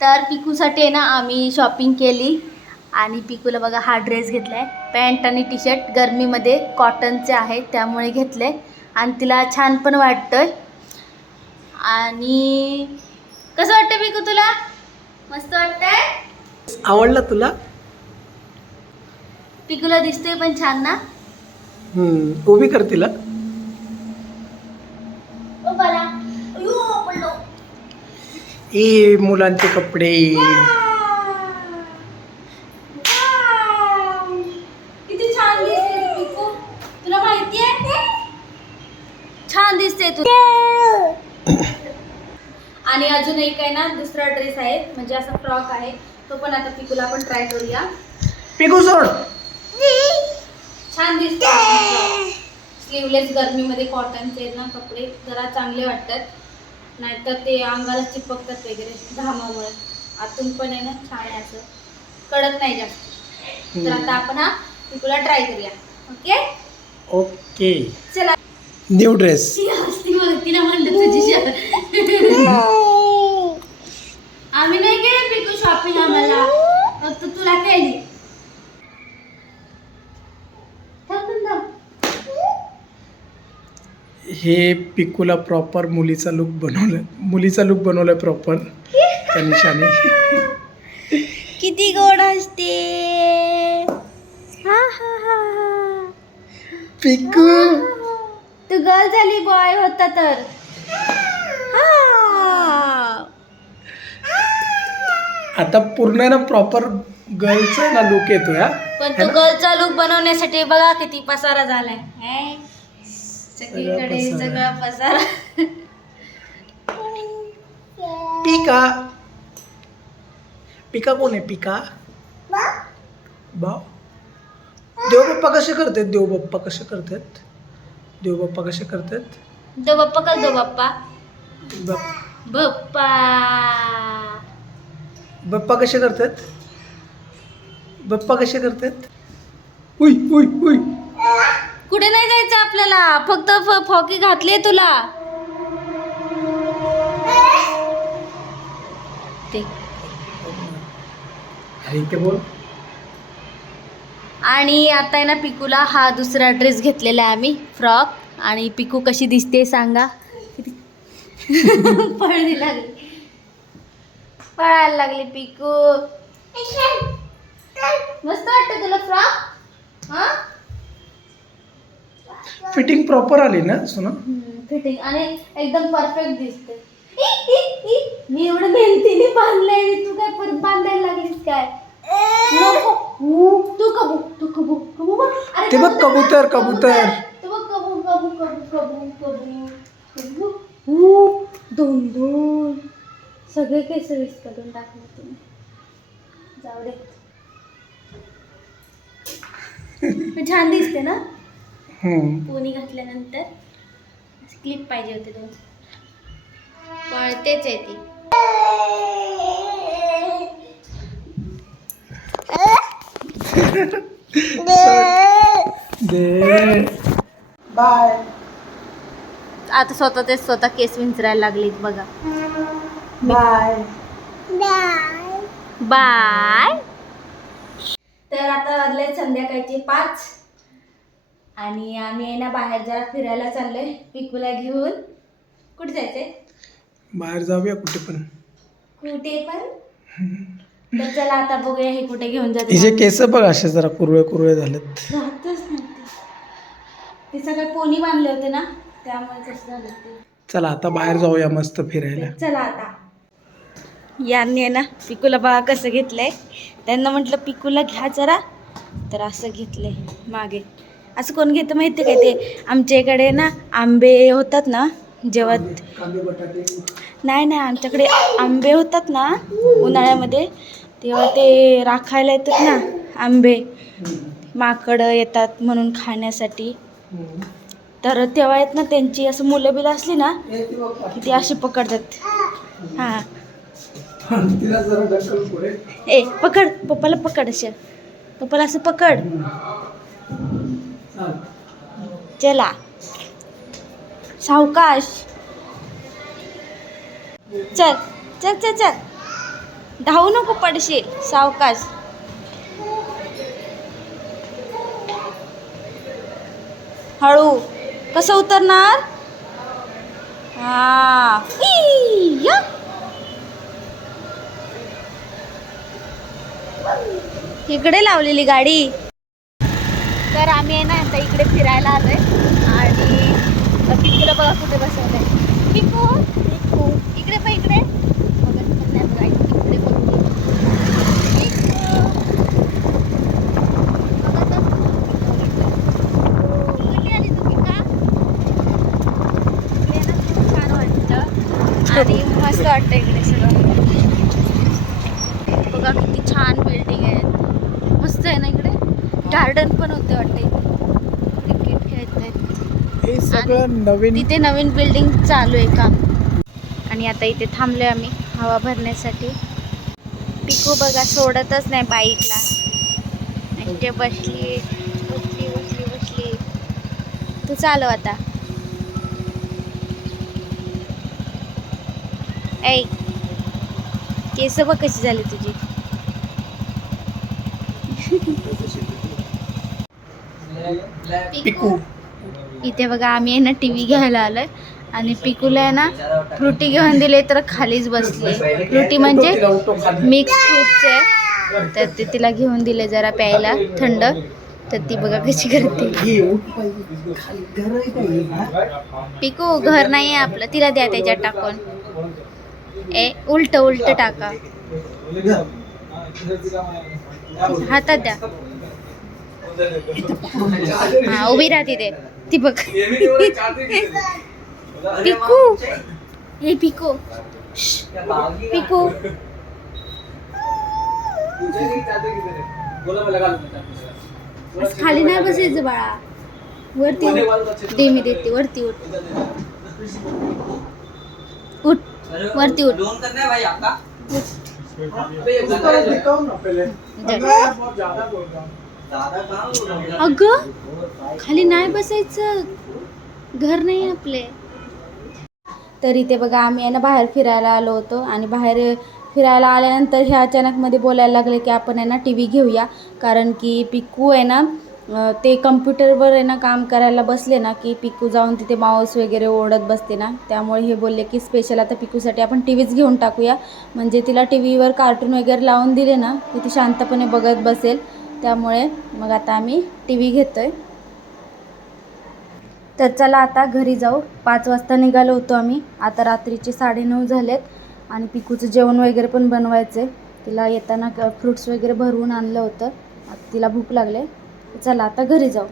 तर पिकूसाठी आहे ना आम्ही शॉपिंग केली. आणि पिकूला बघा हा ड्रेस घेतलाय. पॅन्ट आणि टी शर्ट गरमीमध्ये कॉटनचे आहेत त्यामुळे घेतले. आणि तिला छान पण वाटतंय. आणि कसं वाटतं पिकू तुला? मस्त वाटतंय? आवडला तुला? पिकूला दिसतोय पण छान ना? हम्म, उभी कर तिला. ए मुलांचे कपडे. किती छान दिसते पिकू. तुला माहितीये छान दिसते तू. आणि अजून एक आहे ना दुसरा ड्रेस आहे. म्हणजे असा फ्रॉक आहे. तो पण आता पिकूला आपण ट्राय करूया. पिकू सोड. छान दिसतो. स्लीवलेस गरमीमध्ये कॉटनचे ना कपडे. जरा चांगले वाटतात. नाहीतर ते अंगाला चिपकतात वगैरे घामामुळे. आतून पण आहे ना छान आहे असं. कडक नाही जास्त. तर आता आपण हा पिकूला ट्राय करूया. ओके ओके चला. न्यू ड्रेस ती हसती बघ तिला म्हणलं तुझी आम्ही नाही केलं पिकू शॉपिंग आम्हाला फक्त तुला केली थांब, थांब, थांब. हे पिकूला प्रॉपर मुलीचा लुक बनवलं मुलीचा लुक बनवलाय प्रॉपर तनिषाने किती गोड असते हा हा हा हा. पिकू. तू गर्ल झाली बॉय होता तर. हा. आता पूर्ण ना प्रॉपर गर्लचा ना लुक येतोय हा. पण तो? गर्लचा लुक बनवण्यासाठी बघा किती पसारा झालाय? सगळीकडे. सगळा पसारा. पिका. पिका कोण आहे? पिका? बाव देव बाप्पा कसे करतात? देव बाप्पा कसे करतात? देव बाप्पा कसे करतात? दो बाप्पा कर दो बाप्पा. बाप- बाप्पा. बाप्पा कसे करतात? बाप्पा कसे करतात? उई उई उई. कुठे नाही जायचं आपल्याला? फक्त फ- फॉकी घातली तुला. ते. अरे इथे बोल. आणि आता आहे ना पिकूला हा दुसरा ड्रेस घेतलेला आहे आम्ही फ्रॉक. आणि पिकू कशी दिसते सांगा. पळली लागली. पळायला लागली पिकू. मस्त वाटतं तुला फ्रॉक? हा? फिटिंग प्रॉपर आली ना सोना? फिटिंग आणि एकदम परफेक्ट दिसते. मी एवढं मेहनतीने बांधलंय तू काय परत बांधायला लागलीस काय? नको. ऊ, तू कबू तू कबू कबू बघ. अरे ते बघ, कबूतर, कबूतर. तू बघ कबू कबू कबू कबू कबू कबू ऊ, दोन दोन. सगळे केस वीस करून टाकले तुम्ही. जाऊ दे. पण छान दिसते ना? हम्म. पोनी घातल्यानंतर क्लिप पाहिजे होते दोन. पळतेच आहे ती. दे. बाय. आता स्वतः ते स्वतः केस विंचरायला लागलीत बघा. बाय. बाय. तर आता वाजले संध्याकाळचे पाच. आणि आम्ही आहे ना बाहेर जरा फिरायला चाललोय. पिकूला घेऊन. कुठे जायचंय? बाहेर जाऊया कुठे पण. कुठे पण? तर चला आता बघूया हे कुठे घेऊन जाते केस बघ असे जरा कुरळे कुरळे झालेत. राहतच ते. ते सगळे पोनी बांधले होते ना? त्यामुळे कसं झालं ते. चला आता बाहेर जाऊया मस्त फिरायला. चला आता. यांनी आहे ना पिकूला बघा कसं घेतलंय. त्यांना म्हटलं पिकूला घ्या जरा. तर असं घेतलंय मागे. असं कोण घेतं माहिती काय ते? आमच्या इकडे ना आंबे होतात ना जेव्हा नाही नाही आमच्याकडे आंबे होतात ना उन्हाळ्यामध्ये तेव्हा ते राखायला येतात ना आंबे. माकडं येतात म्हणून खाण्यासाठी. तर तेव्हा येत ना त्यांची असं मुलं बिलं असली ना की ती अशी पकडतात. हां. ए पकड पप्पाला पकड अशा. पप्पाला असं पकड. चला. सावकाश. चल चल चल चल. धावू नको पडशील सावकाश. हळू. कसं उतरणार? हा. इकडे लावलेली गाडी. तर आम्ही आहे ना आता इकडे फिरायला आलोय. आणि पिकूला बघा कुठे बसवलंय. पिकू? पिकू. इकडे पण इकडे? बघत पण नाही बघा. इकडे बघते पिकू. आली तू पिका इकडे खूप छान वाटतं. आणि मस्त वाटतं इकडे सगळं. बघा किती छान बिल्डिंग आहेत मस्त आहे ना इकडे? गार्डन पण होते वाटतं. इथे क्रिकेट खेळत. हे सगळं नवीन तिथे नवीन बिल्डिंग चालू आहे काम. आणि आता इथे थांबलोय आम्ही हवा भरण्यासाठी. पिकू बघा सोडतच नाही बाईकला. इथे बसली बसली बसली बसली. तू चालव आता. ऐ केस बघ कशी झाली तुझी. पिकू. इथे बघा आम्ही आहे ना टी व्ही घ्यायला आलोय. आणि पिकूला आहे ना फ्रुटी घेऊन दिले तर खालीच बसले. फ्रुटी म्हणजे मिक्स फ्रूटचे तर ते तिला घेऊन दिले जरा प्यायला थंड. तर ती बघा कशी करते. पिकू घर नाही आहे आपलं. तिला द्या त्याच्यात टाकून. ए उलट उलट टाका. हातात द्या. हा उभी राहा तिथे ती बघ. पिकू. हे पिकू. पिकू. बस खाली नाही बसायचं बाळा. वरती उठ. दे मी देते. वरती उठ. उठ. वरती उठ. अगं खाली नाही बसायचं. घर नाही आपले. तर इथे बघा आम्ही आहे ना बाहेर फिरायला आलो होतो आणि बाहेर फिरायला आल्यानंतर हे अचानकमध्ये बोलायला लागले की आपण आहे ना टी व्ही घेऊया. कारण की पिकू आहे ना ते कम्प्युटरवर आहे ना काम करायला बसले ना की पिकू जाऊन तिथे माऊस वगैरे ओढत बसते ना. त्यामुळे हे बोलले की स्पेशल आता पिकूसाठी आपण टी व्हीच घेऊन टाकूया. म्हणजे तिला टी व्हीवर कार्टून वगैरे लावून दिले ना की ती शांतपणे बघत बसेल. त्यामुळे मग आता आम्ही टी व्ही घेतोय. तर चला आता घरी जाऊ. पाच वाजता निघालो होतो आम्ही. आता रात्रीचे साडेनऊ झालेत आणि पिकूचं जेवण वगैरे पण बनवायचं आहे तिला येताना फ्रुट्स वगैरे भरवून आणलं होतं. तिला भूक लागले. चला आता घरी जाऊ.